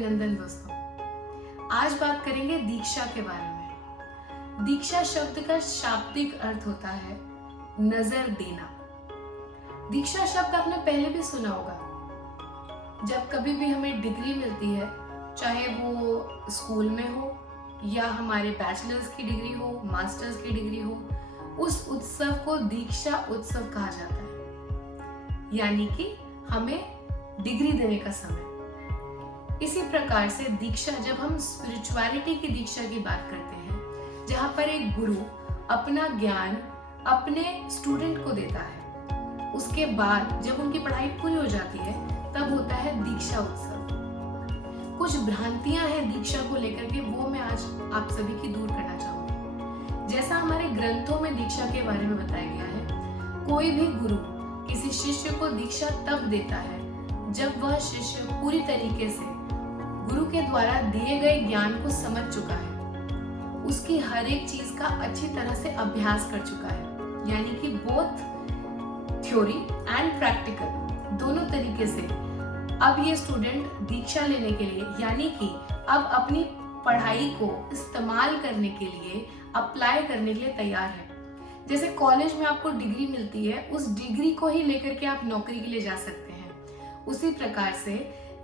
अभिनंदन दोस्तों। आज बात करेंगे दीक्षा के बारे में। दीक्षा शब्द का शाब्दिक अर्थ होता है नजर देना। दीक्षा शब्द आपने पहले भी सुना होगा। जब कभी भी हमें डिग्री मिलती है, चाहे वो स्कूल में हो या हमारे बैचलर्स की डिग्री हो, मास्टर्स की डिग्री हो, उस उत्सव को दीक्षा उत्सव कहा जाता है, यानी कि हमें डिग्री देने का समय। इसी प्रकार से दीक्षा, जब हम स्पिरिचुअलिटी की दीक्षा की बात करते हैं, जहाँ पर एक गुरु अपना ज्ञान अपने स्टूडेंट को देता है, उसके बाद जब उनकी पढ़ाई पूरी हो जाती है तब होता है दीक्षा उत्सव। कुछ भ्रांतियां हैं दीक्षा को लेकर के, वो मैं आज आप सभी की दूर करना चाहूंगी। जैसा हमारे ग्रंथों में दीक्षा के बारे में बताया गया है, कोई भी गुरु किसी शिष्य को दीक्षा तब देता है जब वह शिष्य पूरी तरीके से गुरु के द्वारा दिए गए ज्ञान को समझ चुका है, उसकी हर एक चीज का अच्छी तरह से अभ्यास कर चुका है, यानी कि बोथ थ्योरी एंड प्रैक्टिकल दोनों तरीके से अब ये स्टूडेंट दीक्षा लेने के लिए, यानी कि अब अपनी पढ़ाई को इस्तेमाल करने के लिए, अप्लाई करने के लिए तैयार है। जैसे कॉलेज में आपको डिग्री मिलती है, उस डिग्री को ही लेकर के आप नौकरी के लिए जा सकते हैं। उसी प्रकार से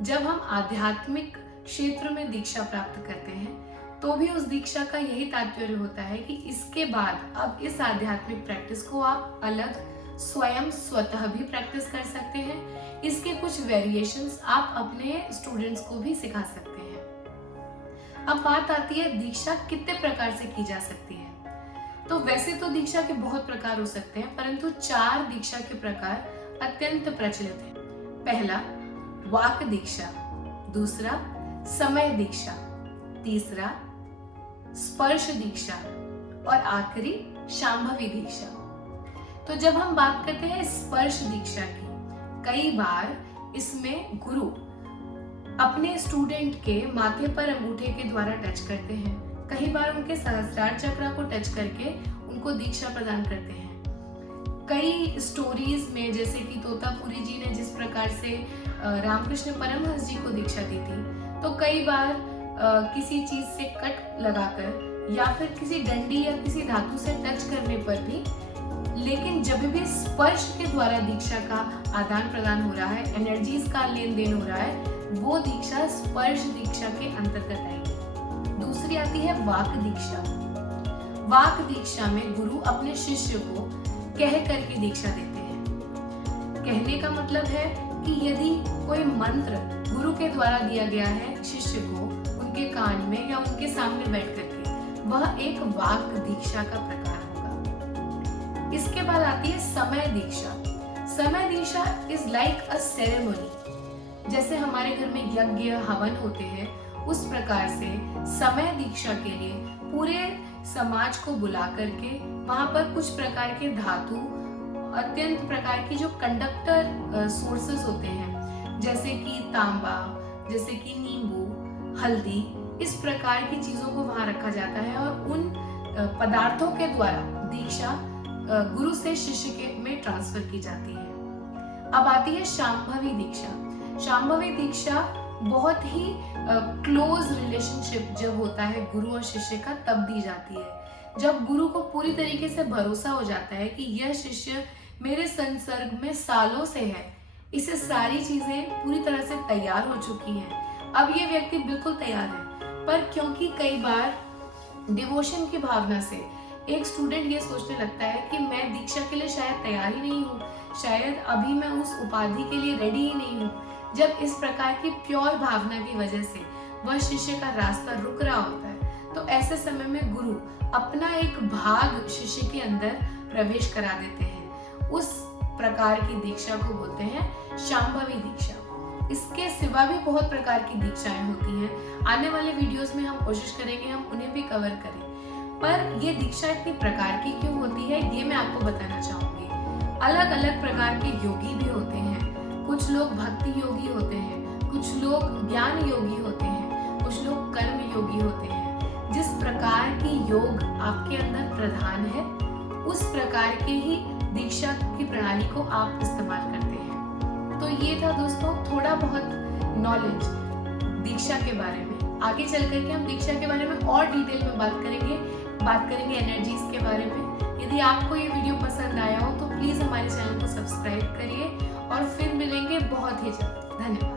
जब हम आध्यात्मिक क्षेत्र में दीक्षा प्राप्त करते हैं, तो भी उस दीक्षा का यही तात्पर्य होता है कि इसके बाद अब इस आध्यात्मिक प्रैक्टिस को आप अलग स्वयं स्वतः भी प्रैक्टिस कर सकते हैं। इसके कुछ वेरिएशंस आप अपने स्टूडेंट्स को भी सिखा सकते हैं। अब बात आती है दीक्षा कितने प्रकार से की जा सकती है। तो वैसे तो दीक्षा के बहुत प्रकार हो सकते हैं, परंतु 4 दीक्षा के प्रकार अत्यंत प्रचलित हैं। पहला वाक दीक्षा, दूसरा समय दीक्षा, तीसरा स्पर्श दीक्षा और आखिरी शांभवी दीक्षा। तो जब हम बात करते हैं स्पर्श दीक्षा की, कई बार इसमें गुरु अपने स्टूडेंट के माथे पर अंगूठे के द्वारा टच करते हैं, कई बार उनके सहस्त्रार चक्र को टच करके उनको दीक्षा प्रदान करते हैं। कई स्टोरीज में, जैसे कि तोतापुरी जी ने जिस प्रकार से रामकृष्ण परमहंस जी को दीक्षा दी थी, तो कई बार किसी चीज से कट लगाकर या फिर किसी डंडी या किसी धातु से टच करने पर भी, लेकिन जब भी स्पर्श के द्वारा दीक्षा का आदान प्रदान हो रहा है, एनर्जीज का लेन देन हो रहा है, वो दीक्षा स्पर्श दीक्षा के अंतर्गत आएगी। दूसरी आती है वाक दीक्षा। वाक दीक्षा में गुरु अपने शिष्य को कह करके दीक्षा देते हैं। कहने का मतलब है कि यदि कोई मंत्र गुरु के द्वारा दिया गया है शिष्य को उनके कान में या उनके सामने बैठ करके, वह एक वाक दीक्षा का प्रकार होगा। इसके बाद आती है समय दीक्षा। समय दीक्षा इज लाइक अ सेरेमनी। जैसे हमारे घर में यज्ञ हवन होते हैं, उस प्रकार से समय दीक्षा के लिए पूरे समाज को बुला करके वहां पर कुछ प्रकार के धातु, अत्यंत प्रकार की जो कंडक्टर सोर्सेस होते हैं, जैसे कि तांबा, जैसे कि नींबू, हल्दी, इस प्रकार की चीजों को वहां रखा जाता है और उन पदार्थों के द्वारा दीक्षा गुरु से शिष्य के में ट्रांसफर की जाती है। अब आती है शांभवी दीक्षा। शांभवी दीक्षा बहुत ही क्लोज रिलेशनशिप जब होता है गुरु और शिष्य का, तब दी जाती है। जब गुरु को पूरी तरीके से भरोसा हो जाता है कि यह शिष्य मेरे संसर्ग में सालों से है, इसे सारी चीजें पूरी तरह से तैयार हो चुकी हैं, अब ये व्यक्ति बिल्कुल तैयार है, पर क्योंकि कई बार डिवोशन की भावना से एक स्टूडेंट ये सोचने लगता है कि मैं दीक्षा के लिए शायद तैयार ही नहीं हूँ, शायद अभी मैं उस उपाधि के लिए रेडी ही नहीं हूँ। जब इस प्रकार की प्योर भावना की वजह से वह शिष्य का रास्ता रुक रहा होता है, तो ऐसे समय में गुरु अपना एक भाग शिष्य के अंदर प्रवेश करा देते हैं। उस प्रकार की दीक्षा को बोलते हैं शांभवी दीक्षा। इसके सिवा भी बहुत प्रकार की दीक्षाएं होती हैं। आने वाले वीडियोस में हम कोशिश करेंगे हम उन्हें भी कवर करें, पर ये दीक्षा इतनी प्रकार की क्यों होती है ये मैं आपको बताना चाहूंगी। अलग अलग प्रकार के योगी भी होते हैं। कुछ लोग भक्ति योगी होते हैं, कुछ लोग ज्ञान योगी होते हैं, कुछ लोग कर्म योगी होते हैं। जिस प्रकार की योग आपके अंदर प्रधान है, उस प्रकार के ही दीक्षा की प्रणाली को आप इस्तेमाल करते हैं। तो ये था दोस्तों थोड़ा बहुत नॉलेज दीक्षा दीक्षा के बारे में। आगे चल करके हम दीक्षा के बारे में और डिटेल में बात करेंगे एनर्जीज के बारे में। यदि आपको ये वीडियो पसंद आया हो तो प्लीज़ हमारे चैनल को सब्सक्राइब करिए और फिर मिलेंगे बहुत ही जल्द। धन्यवाद।